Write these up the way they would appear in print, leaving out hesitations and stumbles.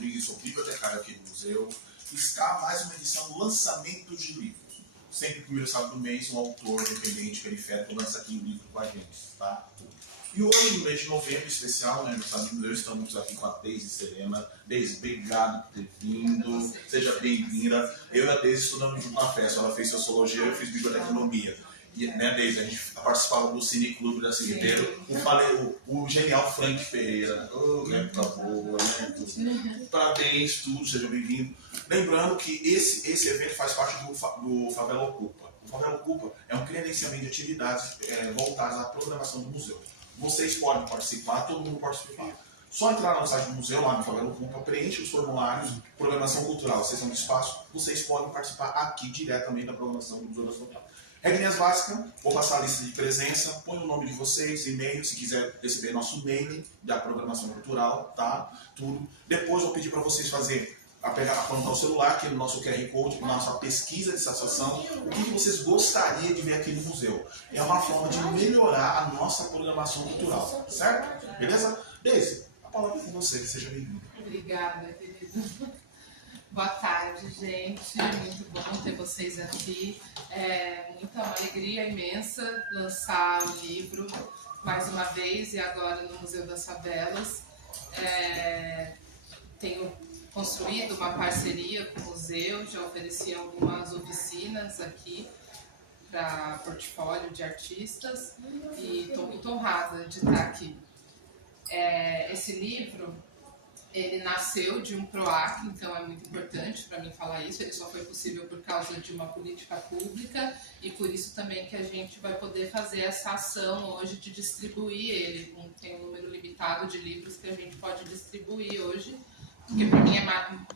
Rodrigues, sou bibliotecário aqui do museu. Está mais uma edição do lançamento de livros. Sempre primeiro sábado do mês, um autor independente, periférico, lança aqui um livro com a gente, tá? E hoje, no mês de novembro, especial, né, meus amigos, estamos aqui com a Deise Serena. Deise, obrigado por ter vindo, seja bem-vinda. Eu e a Deise estudamos junto na festa, ela fez sociologia, eu fiz biblioteconomia. E, né, Deise, a gente participava do Cine Clube da Cigueteiro, o genial Frank Ferreira, época boa, né? Parabéns, tudo, seja bem-vindo. Lembrando que esse evento faz parte do Favela Ocupa. O Favela Ocupa é um credenciamento de atividades voltadas à programação do museu. Vocês podem participar, todo mundo pode participar. Só entrar no site do museu, lá no Favela Ocupa, preenche os formulários, programação cultural, sessão de espaço, vocês podem participar aqui diretamente da programação do Museu da Social. Regrinhas básicas, vou passar a lista de presença, põe o nome de vocês, e-mail, se quiser receber nosso e-mail da programação cultural, tá? Tudo. Depois vou pedir para vocês fazerem, apontar o celular, aqui no nosso QR Code, nossa pesquisa de satisfação, o que vocês gostariam de ver aqui no museu. É uma forma de melhorar a nossa programação cultural, certo? Beleza? Deise, a palavra é com você, seja bem-vindo. Obrigada, querido. Boa tarde, gente. Muito bom ter vocês aqui. É muita alegria imensa lançar o livro mais uma vez e agora no Museu das Favelas. Tenho construído uma parceria com o museu, já ofereci algumas oficinas aqui para portfólio de artistas e estou muito honrada de estar aqui. Esse livro, ele nasceu de um PROAC, então é muito importante para mim falar isso. Ele só foi possível por causa de uma política pública e por isso também que a gente vai poder fazer essa ação hoje de distribuir ele. Tem um número limitado de livros que a gente pode distribuir hoje, porque para mim é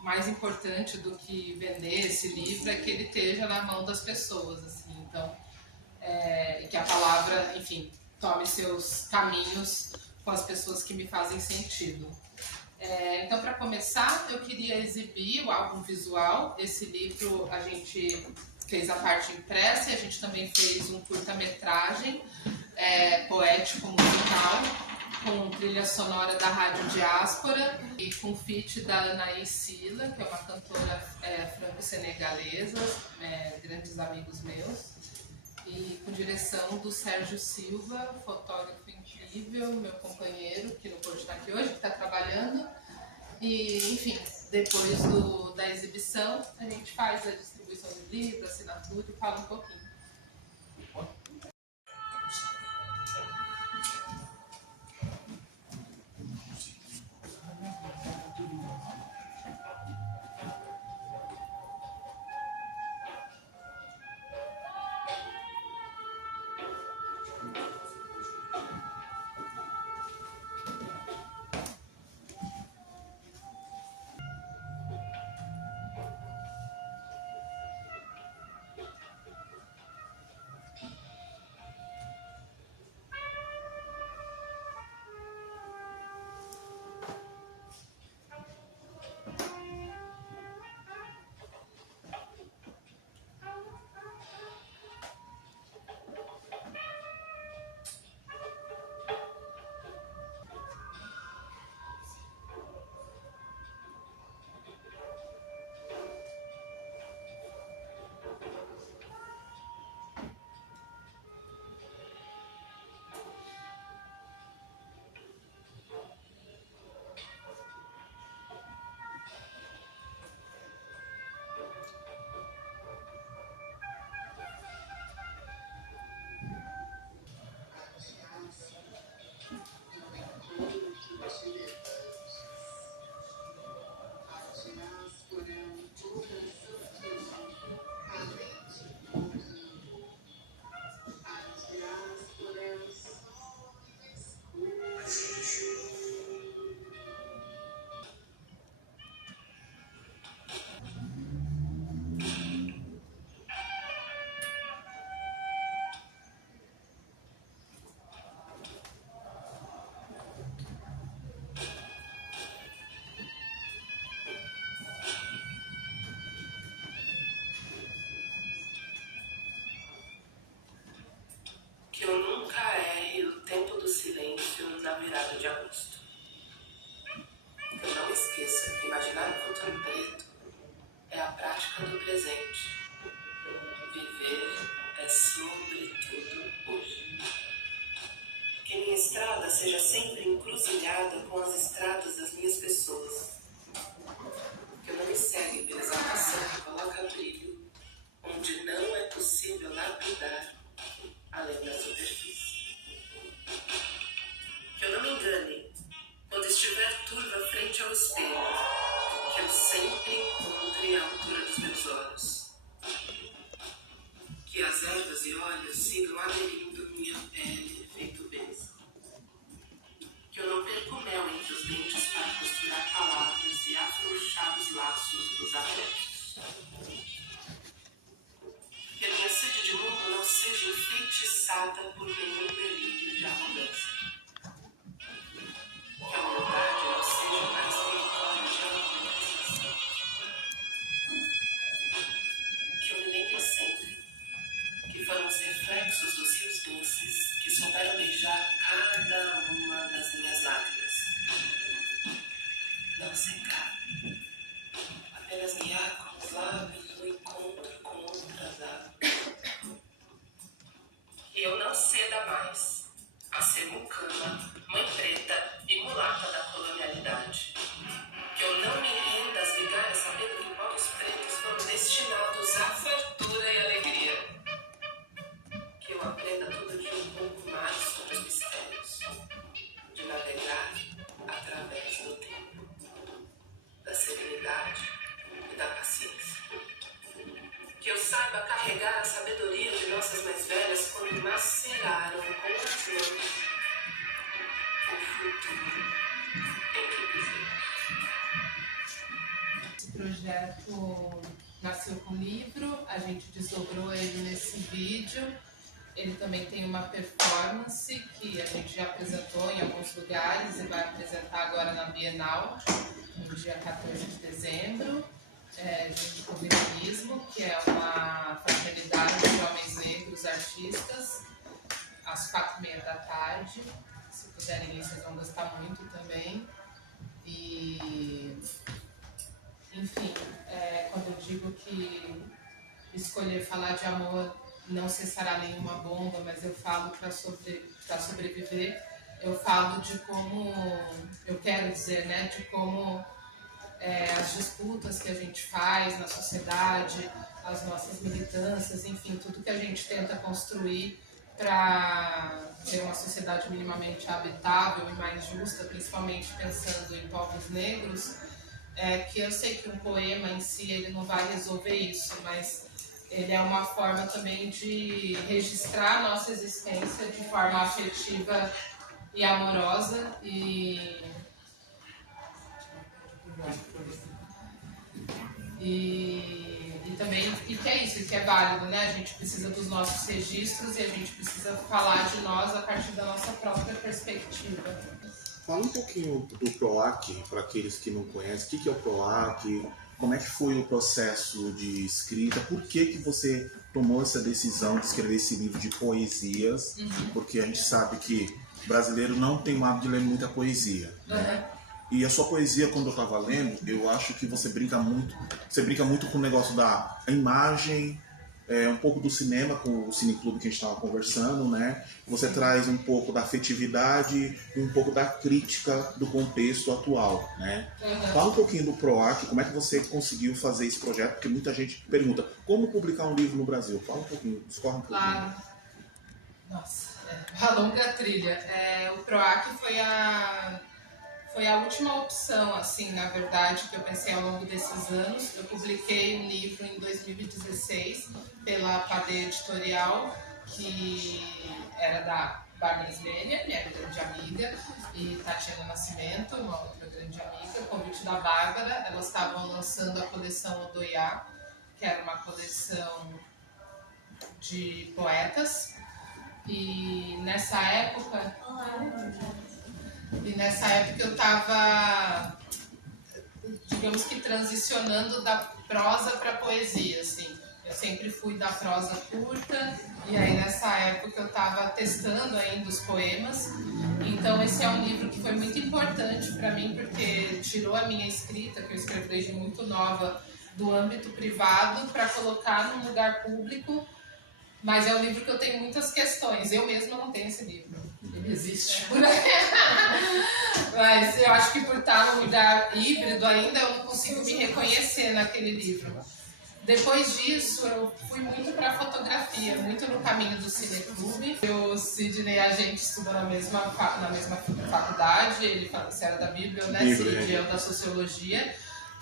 mais importante do que vender esse livro é que ele esteja na mão das pessoas, assim. Então, e que a palavra, enfim, tome seus caminhos com as pessoas que me fazem sentido. Então, para começar, eu queria exibir o álbum visual. Esse livro a gente fez a parte impressa e a gente também fez um curta-metragem poético musical com trilha sonora da Rádio Diáspora e com feat da Anaí Sila, que é uma cantora franco-senegalesa, grandes amigos meus, e com direção do Sérgio Silva, fotógrafo incrível, meu companheiro, que não pôde estar aqui hoje, que está trabalhando. E, enfim, depois da exibição, a gente faz a distribuição do livro, assinatura e fala um pouquinho. espelho, que eu sempre encontre à altura dos meus olhos. Que as ervas e óleos sigam aderindo minha pele feito bênção. Que eu não perca o mel entre os dentes para costurar palavras e afrouxar os laços dos afetos. Que a minha sede de mundo não seja enfeitiçada por nenhum delírio de arrogância. Que a humildade não seja mais território de autoritação. Que eu me lembre sempre que foram os reflexos dos rios doces que souberam beijar cada uma das minhas lágrimas. Não secar, apenas guiar com os lábios no encontro com outras águas. Que eu não ceda mais a ser mucama, mãe preta e mulata da colonialidade. Que eu não me renda às migalhas sabendo que povos pretos foram destinados à fartura e alegria. Que eu aprenda tudo de um pouco mais sobre os mistérios, de navegar através do tempo, da serenidade e da paciência. Que eu saiba carregar a sabedoria de nossas mais velhas quando maceraram com as mãos o futuro em que vivemos. Esse projeto nasceu com o livro, a gente desdobrou ele nesse vídeo. Ele também tem uma performance que a gente já apresentou em alguns lugares e vai apresentar agora na Bienal, no dia 14 de dezembro, junto com o Virilismo, que é uma fraternidade de homens negros artistas, às 4h30. Se puderem ir, vocês vão gostar muito também. E, enfim, quando eu digo que escolher falar de amor não cessará nenhuma bomba, mas eu falo para sobreviver, eu falo de como, eu quero dizer, né, de como as disputas que a gente faz na sociedade, as nossas militâncias, enfim, tudo que a gente tenta construir para ter uma sociedade minimamente habitável e mais justa, principalmente pensando em povos negros, que eu sei que um poema em si ele não vai resolver isso, mas ele é uma forma também de registrar a nossa existência de forma afetiva e amorosa e também, e que é isso, e que é válido, né? A gente precisa dos nossos registros e a gente precisa falar de nós a partir da nossa própria perspectiva. Fala um pouquinho do PROAC, para aqueles que não conhecem. O que é o PROAC? Como é que foi o processo de escrita? Por que você tomou essa decisão de escrever esse livro de poesias? Porque a gente sabe que o brasileiro não tem o hábito de ler muita poesia, né? E a sua poesia, quando eu estava lendo, eu acho que você brinca muito com o negócio da imagem, um pouco do cinema, com o Cineclube que a gente estava conversando, né? Você traz um pouco da afetividade e um pouco da crítica do contexto atual, né? Fala um pouquinho do PROAC, como é que você conseguiu fazer esse projeto, porque muita gente pergunta, como publicar um livro no Brasil? Fala um pouquinho, discorre um pouquinho. Claro. Nossa, uma longa trilha. O PROAC foi a última opção, assim, na verdade, que eu pensei ao longo desses anos. Eu publiquei um livro em 2016 pela Pade Editorial, que era da Bárbara Smelha, minha grande amiga, e Tatiana Nascimento, uma outra grande amiga. O convite da Bárbara, elas estavam lançando a coleção Odoiá, que era uma coleção de poetas. E nessa época eu estava, digamos que, transicionando da prosa para a poesia, assim. Eu sempre fui da prosa curta, e aí nessa época eu estava testando ainda os poemas. Então esse é um livro que foi muito importante para mim, porque tirou a minha escrita, que eu escrevo desde muito nova, do âmbito privado para colocar num lugar público. Mas é um livro que eu tenho muitas questões. Eu mesma não tenho esse livro. Ele existe por aí. Mas eu acho que por estar num lugar híbrido ainda, eu não consigo me reconhecer naquele livro. Depois disso, eu fui muito para fotografia, muito no caminho do cineclube. O Sidney, a gente estudou na mesma faculdade, ele era da Bíblia, né? Sidney, eu da Sociologia.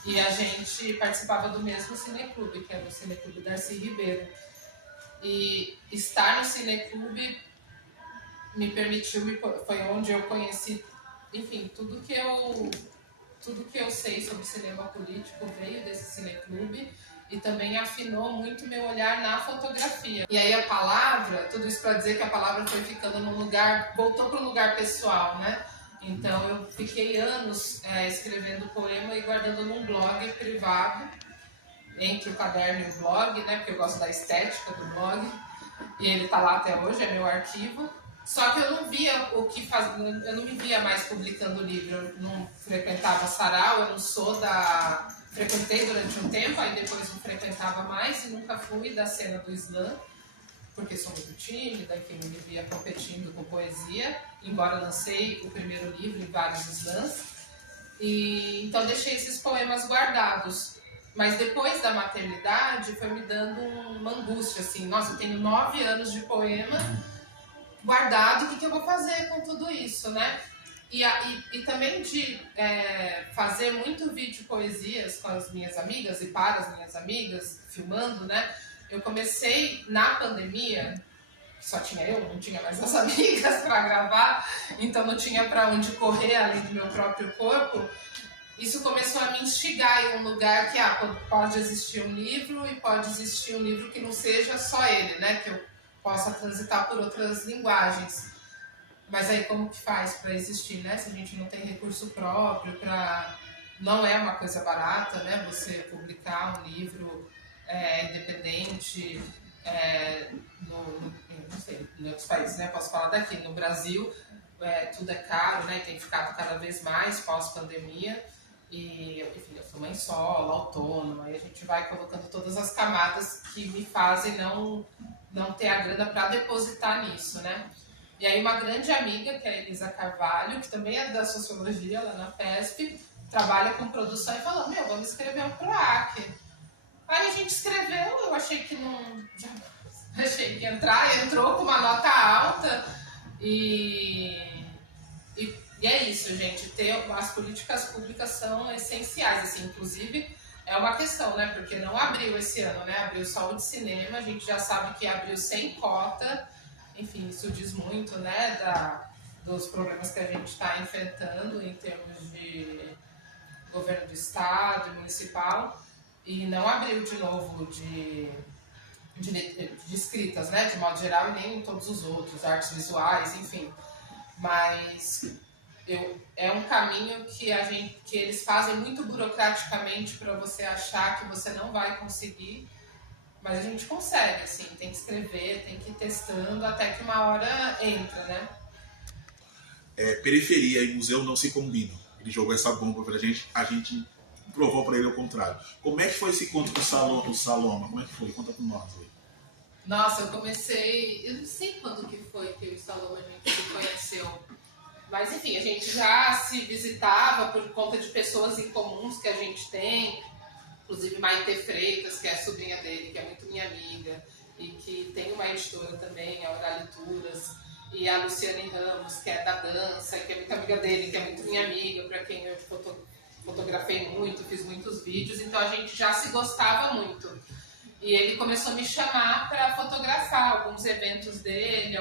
E a gente participava do mesmo cineclube, que era o Cineclube Darcy Ribeiro. E estar no cineclube me permitiu, foi onde eu conheci, enfim, tudo que eu sei sobre cinema político veio desse cineclube e também afinou muito meu olhar na fotografia. E aí a palavra, tudo isso para dizer que a palavra foi ficando num lugar, voltou para um lugar pessoal, né? Então eu fiquei anos escrevendo poema e guardando num blog privado, entre o caderno e o blog, né? Porque eu gosto da estética do blog. E ele tá lá até hoje, é meu arquivo. Só que eu não via o que fazer, eu não me via mais publicando livro. Eu não frequentava sarau, eu não sou da... Frequentei durante um tempo, aí depois não frequentava mais e nunca fui da cena do slam, porque sou muito tímida, enfim, me via competindo com poesia, embora lancei o primeiro livro em vários slams. E então deixei esses poemas guardados. Mas depois da maternidade foi me dando uma angústia, assim, nossa, eu tenho 9 anos de poema guardado, o que eu vou fazer com tudo isso, né? E também de fazer muito vídeo poesias com as minhas amigas e para as minhas amigas, filmando, né? Eu comecei na pandemia, só tinha eu, não tinha mais as amigas para gravar, então não tinha para onde correr além do meu próprio corpo. Isso começou a me instigar em um lugar que pode existir um livro e pode existir um livro que não seja só ele, né? Que eu possa transitar por outras linguagens. Mas aí como que faz para existir, né? Se a gente não tem recurso próprio, não é uma coisa barata, né? Você publicar um livro independente não sei, em outros países, né? Posso falar daqui. No Brasil, tudo é caro, né? Tem ficado cada vez mais pós-pandemia. E, enfim, eu sou mãe solo, autônoma, e a gente vai colocando todas as camadas que me fazem não ter a grana para depositar nisso, né? E aí uma grande amiga, que é a Elisa Carvalho, que também é da Sociologia, lá na PESP, trabalha com produção, e falou, vamos escrever um PROAC. Aí a gente escreveu, eu achei que achei que entrou com uma nota alta, e é isso, gente, as políticas públicas são essenciais, assim, inclusive é uma questão, né, porque não abriu esse ano, né, abriu só o de cinema, a gente já sabe que abriu sem cota, enfim, isso diz muito, né, dos problemas que a gente está enfrentando em termos de governo do estado e municipal, e não abriu de novo de escritas, né, de modo geral, e nem em todos os outros, artes visuais, enfim, mas é um caminho que eles fazem muito burocraticamente para você achar que você não vai conseguir, mas a gente consegue, assim, tem que escrever, tem que ir testando até que uma hora entra, né? Periferia e museu não se combinam. Ele jogou essa bomba pra gente, a gente provou pra ele o contrário. Como é que foi esse encontro com o Saloma? Como é que foi? Conta pra nós aí. Nossa, eu não sei quando que foi que o Saloma a gente se conheceu. Mas, enfim, a gente já se visitava por conta de pessoas em comuns que a gente tem, inclusive Maite Freitas, que é a sobrinha dele, que é muito minha amiga, e que tem uma editora também, a Oralituras, e a Luciane Ramos, que é da dança, que é muito amiga dele, que é muito minha amiga, para quem eu fotografei muito, fiz muitos vídeos, então a gente já se gostava muito. E ele começou a me chamar para fotografar alguns eventos dele,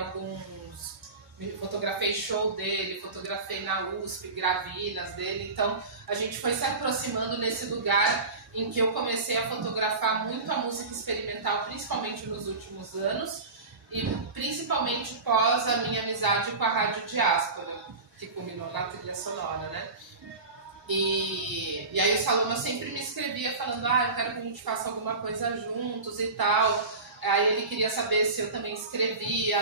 fotografei show dele, fotografei na USP, gravinas dele, então a gente foi se aproximando nesse lugar em que eu comecei a fotografar muito a música experimental, principalmente nos últimos anos, e principalmente pós a minha amizade com a Rádio Diáspora, que culminou na trilha sonora, né? E aí o Saloma sempre me escrevia falando, eu quero que a gente faça alguma coisa juntos e tal. Aí ele queria saber se eu também escrevia,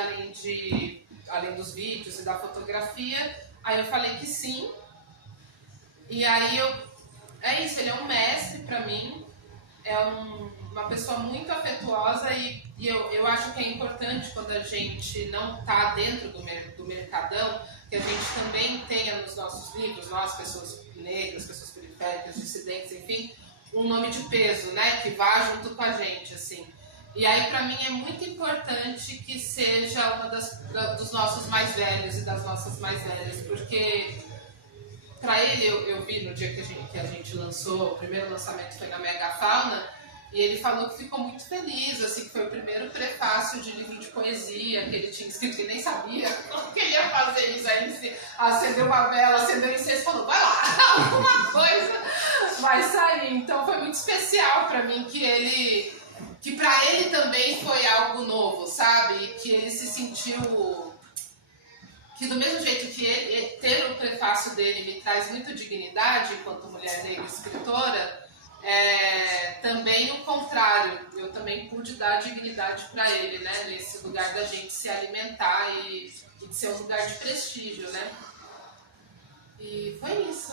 além dos vídeos e da fotografia. Aí eu falei que sim. E aí é isso, ele é um mestre para mim, é uma pessoa muito afetuosa e eu acho que é importante quando a gente não está dentro do mercadão, que a gente também tenha nos nossos livros, nós, pessoas negras, pessoas periféricas, dissidentes, enfim, um nome de peso, né? Que vá junto com a gente, assim. E aí, para mim, é muito importante que seja uma dos nossos mais velhos e das nossas mais velhas, porque para ele, eu vi no dia que a gente lançou, o primeiro lançamento foi na Megafauna, e ele falou que ficou muito feliz, assim, que foi o primeiro prefácio de livro de poesia que ele tinha escrito, que ele nem sabia como que ele ia fazer isso. Aí ele acendeu uma vela, acendeu incenso e falou, vai lá, alguma coisa vai sair. Então foi muito especial para mim que para ele também foi algo novo, sabe? Que ele se sentiu... que do mesmo jeito que ter o prefácio dele me traz muito dignidade enquanto mulher negra escritora, também o contrário, eu também pude dar dignidade para ele, né? Nesse lugar da gente se alimentar e de ser um lugar de prestígio, né? E foi isso.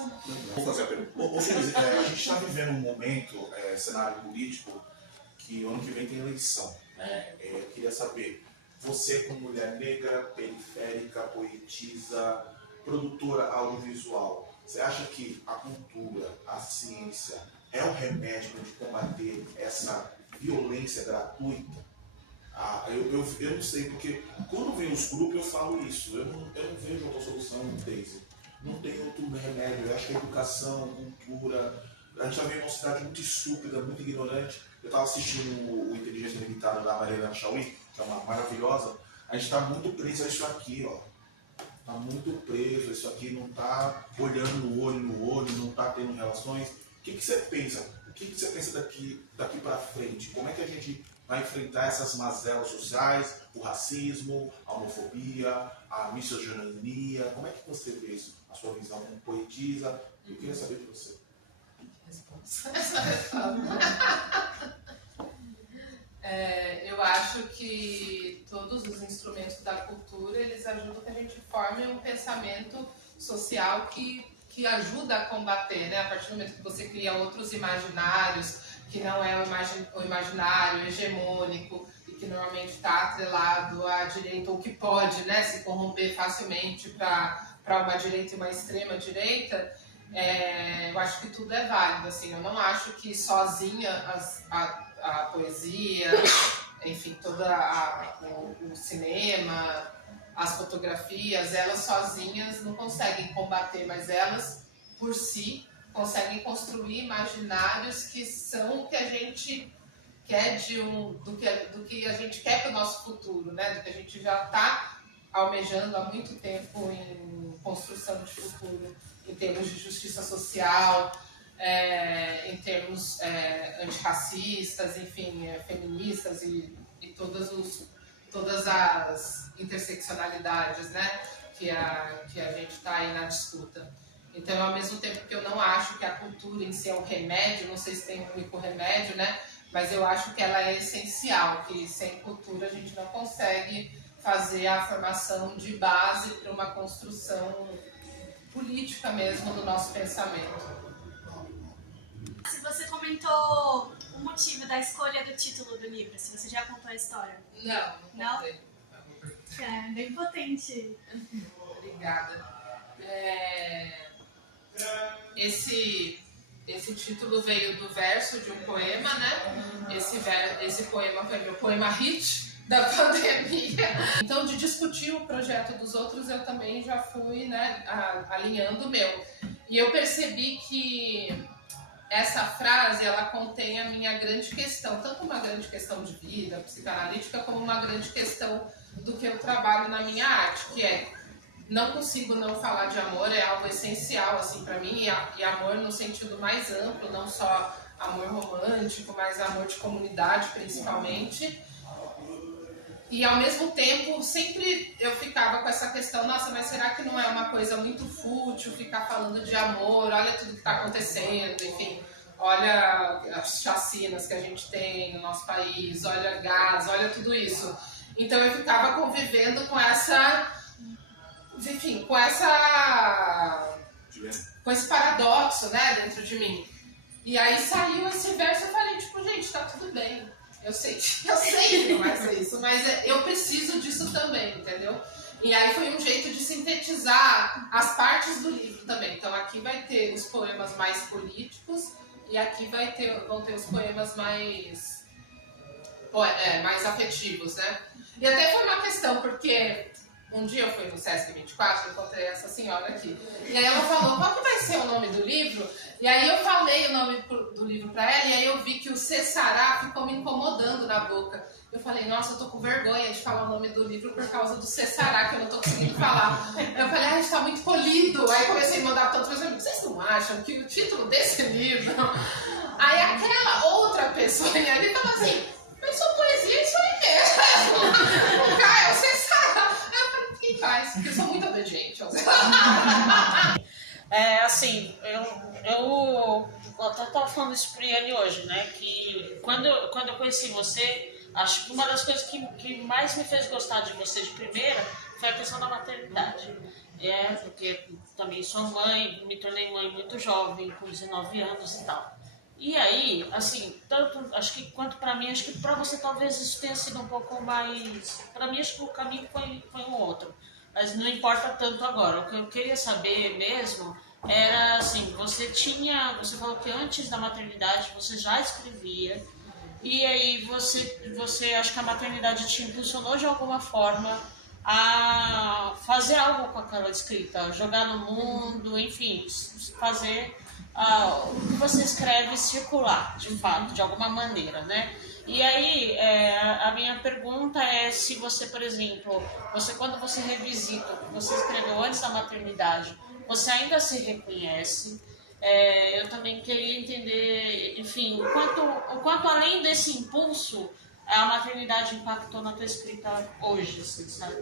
Vou fazer a pergunta. Ô, Feliz, a gente está vivendo um momento, cenário político, que o ano que vem tem eleição, né? Eu queria saber, você como mulher negra, periférica, poetisa, produtora audiovisual, você acha que a cultura, a ciência é um remédio para combater essa violência gratuita? Eu não sei, porque quando vem os grupos eu falo isso, eu não vejo outra solução, Daisy. Não tem outro remédio. Eu acho que a educação, a cultura... A gente já vem uma cidade muito estúpida, muito ignorante. Eu estava assistindo o Inteligência Limitada da Mariana Chauí, que é uma maravilhosa. A gente está muito preso a isso aqui, ó. Está muito preso, isso aqui não está olhando no olho, não está tendo relações. O que você pensa? O que você pensa daqui para frente? Como é que a gente vai enfrentar essas mazelas sociais, o racismo, a homofobia, a misoginia? Como é que você vê isso? A sua visão como poetisa? Eu queria saber de você. Eu acho que todos os instrumentos da cultura, eles ajudam que a gente forme um pensamento social que ajuda a combater, né? A partir do momento que você cria outros imaginários, que não é o imaginário hegemônico e que normalmente está atrelado à direita, ou que pode, né, se corromper facilmente para uma direita e uma extrema direita, eu acho que tudo é válido, assim. Eu não acho que sozinha a poesia, enfim, o cinema, as fotografias, elas sozinhas não conseguem combater, mas elas, por si, conseguem construir imaginários que são o que a gente quer do que a gente quer para o nosso futuro, né? Do que a gente já está almejando há muito tempo em construção de futuro, em termos de justiça social, em termos antirracistas, enfim, feministas e todas as interseccionalidades, né, que a gente está aí na disputa. Então, ao mesmo tempo que eu não acho que a cultura em si é um remédio, não sei se tem um único remédio, né, mas eu acho que ela é essencial, que sem cultura a gente não consegue fazer a formação de base para uma construção política mesmo do nosso pensamento. Se você comentou o motivo da escolha do título do livro, se você já contou a história. Não contei. É bem potente. Obrigada. Esse título veio do verso de um poema, né? Esse poema foi meu poema hit da pandemia. Então, de discutir o projeto dos outros, eu também já fui, né, alinhando o meu. E eu percebi que essa frase, ela contém a minha grande questão, tanto uma grande questão de vida psicanalítica, como uma grande questão do que eu trabalho na minha arte, que é: não consigo não falar de amor, é algo essencial, assim, para mim, e amor no sentido mais amplo, não só amor romântico, mas amor de comunidade, principalmente. E, ao mesmo tempo, sempre eu ficava com essa questão: nossa, mas será que não é uma coisa muito fútil ficar falando de amor? Olha tudo que está acontecendo, enfim, olha as chacinas que a gente tem no nosso país, olha gás, olha tudo isso. Então eu ficava convivendo com com esse paradoxo, né, dentro de mim. E aí saiu esse verso e eu falei, tipo, gente, tá tudo bem. Eu sei que não vai ser isso, mas eu preciso disso também, entendeu? E aí foi um jeito de sintetizar as partes do livro também. Então aqui vai ter os poemas mais políticos, e aqui vão ter os poemas mais afetivos, né? E até foi uma questão, porque um dia eu fui no Sesc 24 e encontrei essa senhora aqui. E aí ela falou, qual que vai ser o nome do livro? E aí eu falei o nome do livro pra ela, e aí eu vi que o Cessará ficou me incomodando na boca. Eu falei, nossa, eu tô com vergonha de falar o nome do livro por causa do Cessará, que eu não tô conseguindo falar. Eu falei, ai, está muito polido. Aí comecei a mandar para outros meus amigos, vocês não acham que o título desse livro... Aí aquela outra pessoa ali falou assim, mas sua poesia é isso aí mesmo. O Caio, você sabe. Aí eu falei, quem faz? Porque eu sou muito obediente. Assim, eu até estava falando isso para ele hoje, né? Que quando eu conheci você, acho que uma das coisas que mais me fez gostar de você de primeira foi a questão da maternidade. Porque também sou mãe, me tornei mãe muito jovem, com 19 anos e tal. E aí, assim, tanto acho que quanto para mim, acho que para você talvez isso tenha sido um pouco mais. Para mim, acho que o caminho foi um outro. Mas não importa tanto agora. O que eu queria saber mesmo era assim: você falou que antes da maternidade você já escrevia, e aí você acha que a maternidade te impulsionou de alguma forma a fazer algo com aquela escrita, jogar no mundo, enfim, fazer o que você escreve circular, de fato, de alguma maneira, né? E aí, a minha pergunta é se você, por exemplo, quando você revisita o que você escreveu antes da maternidade, você ainda se reconhece? Eu também queria entender, enfim, o quanto além desse impulso, a maternidade impactou na tua escrita hoje, assim, sabe?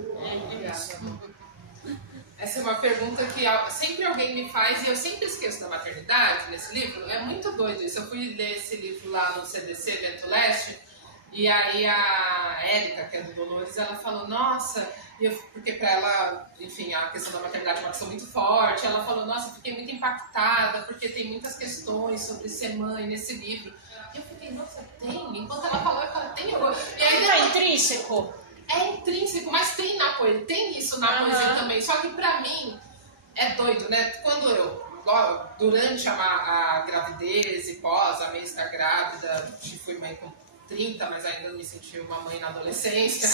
Essa é uma pergunta que sempre alguém me faz e eu sempre esqueço da maternidade nesse livro. É muito doido isso. Eu fui ler esse livro lá no CDC Vento Leste e aí a Érica, que é do Dolores, ela falou, nossa, porque pra ela, enfim, a questão da maternidade é uma questão muito forte. Ela falou, nossa, eu fiquei muito impactada porque tem muitas questões sobre ser mãe nesse livro. E eu fiquei, nossa, tem? Enquanto ela falou, eu falei, tem agora. E aí, é intrínseco. É intrínseco, mas tem na poesia, tem isso na poesia também. Só que pra mim é doido, né? Quando durante a gravidez e pós, a mês da grávida, fui mãe com 30, mas ainda me senti uma mãe na adolescência.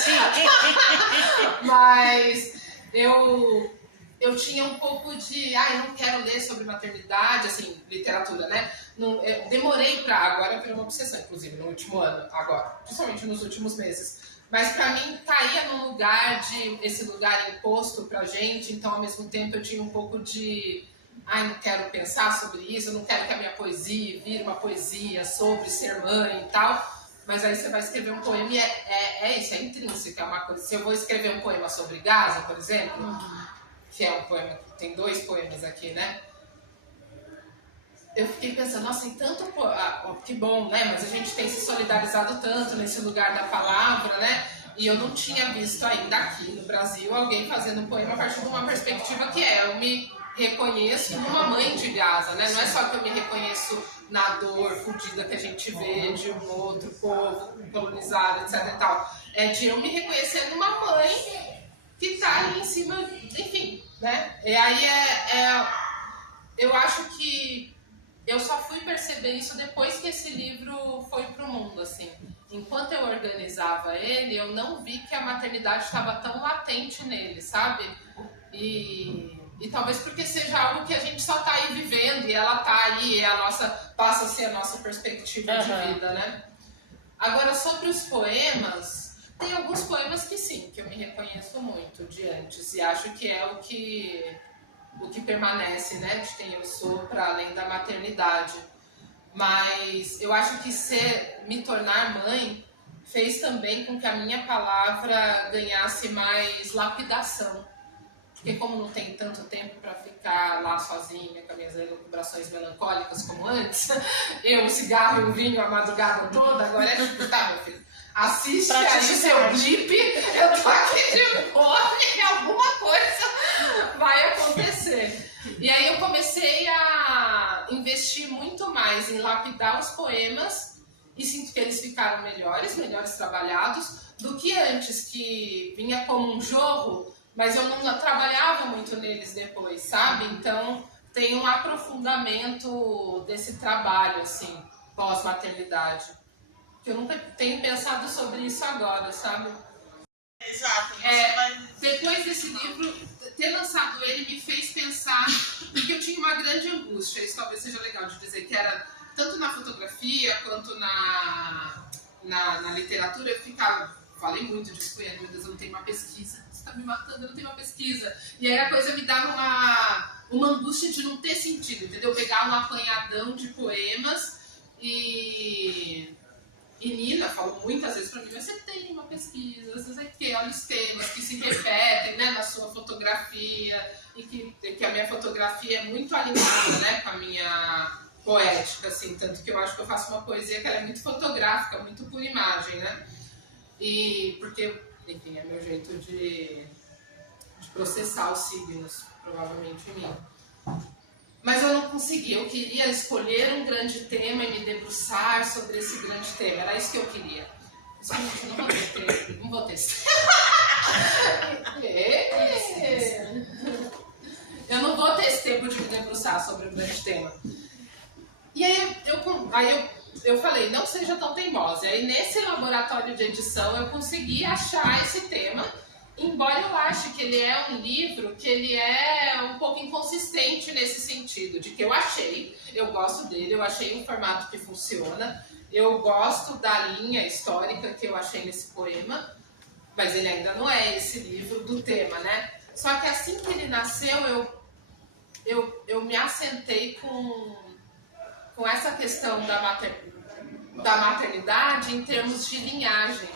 Mas eu tinha um pouco de, eu não quero ler sobre maternidade, assim, literatura, né? Não, eu demorei agora virou uma obsessão, inclusive, no último ano, agora, principalmente nos últimos meses. Mas pra mim caía num lugar esse lugar imposto pra gente, então ao mesmo tempo eu tinha um pouco de, não quero pensar sobre isso, eu não quero que a minha poesia vire uma poesia sobre ser mãe e tal. Mas aí você vai escrever um poema e é isso, é intrínseco, é uma coisa. Se eu vou escrever um poema sobre Gaza, por exemplo, que é um poema, tem 2 poemas aqui, né? Eu fiquei pensando, nossa, tem tanto... que bom, né? Mas a gente tem se solidarizado tanto nesse lugar da palavra, né? E eu não tinha visto ainda aqui no Brasil alguém fazendo um poema a partir de uma perspectiva que eu me reconheço numa mãe de Gaza, né? Não é só que eu me reconheço na dor fodida que a gente vê de um outro povo colonizado, etc e tal. É de eu me reconhecer numa mãe que tá ali em cima, enfim, né? E aí eu acho que eu só fui perceber isso depois que esse livro foi pro mundo, assim. Enquanto eu organizava ele, eu não vi que a maternidade estava tão latente nele, sabe? E talvez porque seja algo que a gente só tá aí vivendo e ela tá aí, passa a ser a nossa perspectiva de vida, né? Agora, sobre os poemas, tem alguns poemas que sim, que eu me reconheço muito de antes e acho que é o que permanece, né, de quem eu sou para além da maternidade. Mas eu acho que me tornar mãe fez também com que a minha palavra ganhasse mais lapidação. Porque como não tem tanto tempo para ficar lá sozinha com as minhas elucubrações melancólicas como antes, o cigarro e o vinho a madrugada toda, agora é tipo, tá, meu filho, assiste aí seu clipe, eu tô aqui de boa e alguma coisa vai acontecer. E aí eu comecei a investir muito mais em lapidar os poemas e sinto que eles ficaram melhores trabalhados do que antes, que vinha como um jorro, mas eu não trabalhava muito neles depois, sabe? Então tem um aprofundamento desse trabalho, assim, pós-maternidade. Que eu nunca tenho pensado sobre isso agora, sabe? Exato. Depois desse livro, ter lançado ele me fez pensar, porque eu tinha uma grande angústia, isso talvez seja legal de dizer, que era tanto na fotografia quanto na literatura, eu ficava, falei muito disso com ele, meu Deus, eu não tenho uma pesquisa, você tá me matando, eu não tenho uma pesquisa. E aí a coisa me dava uma angústia de não ter sentido, entendeu? Pegar um apanhadão de poemas e Nina falou muitas vezes pra mim, mas você tem uma pesquisa, você tem, olha os temas que se repetem, né, na sua fotografia, e que a minha fotografia é muito alinhada, né, com a minha poética, assim, tanto que eu acho que eu faço uma poesia que ela é muito fotográfica, muito por imagem, né, e porque, enfim, é meu jeito de processar os signos, provavelmente em mim. Mas eu não consegui, eu queria escolher um grande tema e me debruçar sobre esse grande tema, era isso que eu queria. Gente, não vou ter tempo, não vou ter eu não vou ter esse tempo de me debruçar sobre um grande tema. E aí eu falei, não seja tão teimosa. E aí nesse laboratório de edição eu consegui achar esse tema, embora eu ache que ele é um livro que ele é um pouco inconsistente nesse sentido, de que eu gosto dele, eu achei um formato que funciona, eu gosto da linha histórica que eu achei nesse poema, mas ele ainda não é esse livro do tema, né? Só que assim que ele nasceu, eu me assentei com essa questão da maternidade em termos de linhagem,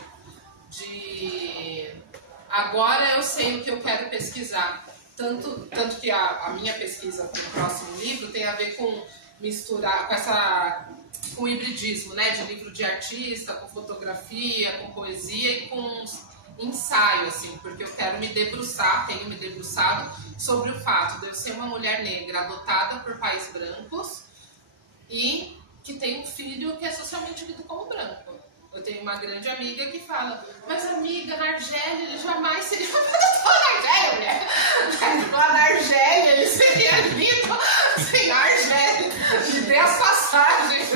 agora eu sei o que eu quero pesquisar. Tanto que a minha pesquisa para o próximo livro tem a ver com misturar, com o hibridismo, né? De livro de artista, com fotografia, com poesia e com ensaio, assim, porque eu quero tenho me debruçado sobre o fato de eu ser uma mulher negra adotada por pais brancos e que tem um filho que é socialmente lido como branco. Eu tenho uma grande amiga que fala, mas amiga, na Argélia ele jamais seria... Eu tô na Argélia, mulher! Lá na Argélia ele seria lido sem Argélia. Me dê as passagens.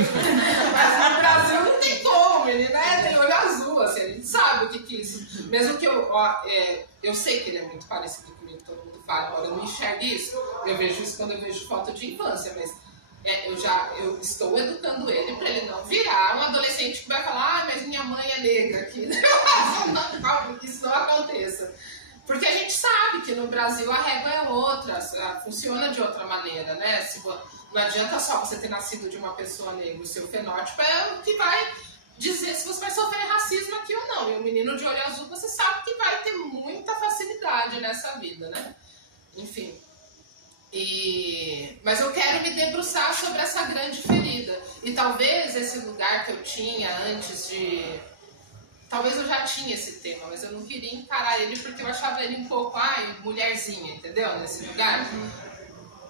Mas no Brasil não tem como, ele, né, tem olho azul, assim, a gente sabe o que é isso. Mesmo que eu sei que ele é muito parecido comigo, todo mundo fala, agora eu não enxergo isso. Eu vejo isso quando eu vejo foto de infância, mas... eu estou educando ele para ele não virar um adolescente que vai falar, mas minha mãe é negra, que isso não aconteça. Porque a gente sabe que no Brasil a régua é outra, funciona de outra maneira, né? Não adianta só você ter nascido de uma pessoa negra, o seu fenótipo é o que vai dizer se você vai sofrer racismo aqui ou não. E o menino de olho azul, você sabe que vai ter muita facilidade nessa vida, né? Enfim. Mas eu quero me debruçar sobre essa grande ferida. E talvez esse lugar que eu tinha antes de... Talvez eu já tinha esse tema, mas eu não queria encarar ele porque eu achava ele um pouco, mulherzinha, entendeu? Nesse lugar.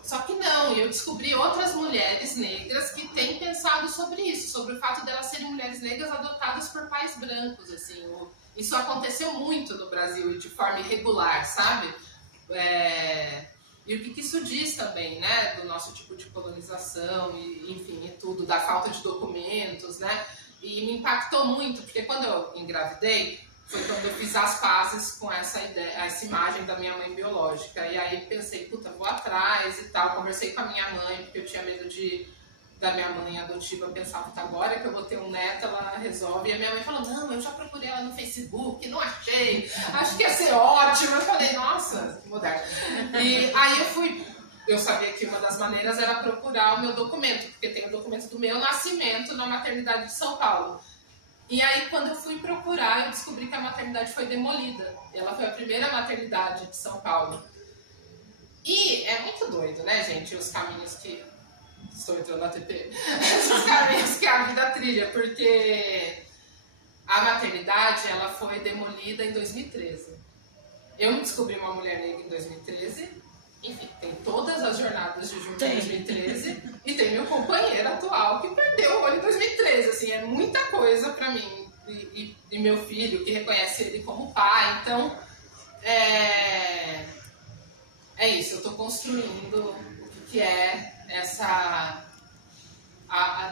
Só que não, eu descobri outras mulheres negras que têm pensado sobre isso, sobre o fato delas serem mulheres negras adotadas por pais brancos, assim. Isso aconteceu muito no Brasil e de forma irregular, sabe? E o que isso diz também, né, do nosso tipo de colonização, e, enfim, e tudo, da falta de documentos, né, e me impactou muito, porque quando eu engravidei, foi quando eu fiz as pazes com essa imagem da minha mãe biológica, e aí pensei, puta, vou atrás e tal, conversei com a minha mãe, porque eu tinha medo da minha mãe adotiva, eu pensava, puta, agora que eu vou ter um neto, ela resolve, e a minha mãe falou, não, eu já procurei ela no Facebook, não achei, acho que ia ser ótimo, eu falei, nossa, que moderno. E aí eu sabia que uma das maneiras era procurar o meu documento, porque tem o documento do meu nascimento na maternidade de São Paulo. E aí, quando eu fui procurar, eu descobri que a maternidade foi demolida. Ela foi a primeira maternidade de São Paulo. E é muito doido, né, gente, os caminhos que... Estou entrando na TP. Os caminhos que a vida trilha, porque a maternidade, ela foi demolida em 2013. Eu me descobri uma mulher negra em 2013. Enfim, tem todas as jornadas de junho de 2013 e tem meu companheiro atual que perdeu o olho em 2013, assim, é muita coisa pra mim e meu filho que reconhece ele como pai, então é isso, eu tô construindo o que que é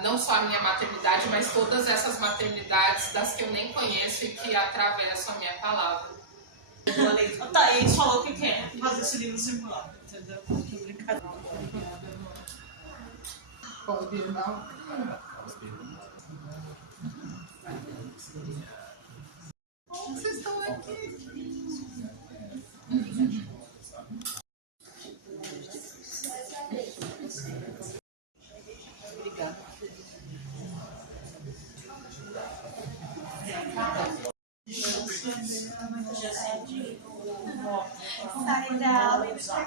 não só a minha maternidade, mas todas essas maternidades das que eu nem conheço e que atravessam a minha palavra. O Thaís falou que quer fazer esse livro circular, entendeu? Que brincadeira. Pode vir, não? Como vocês estão aqui? Sair da aula.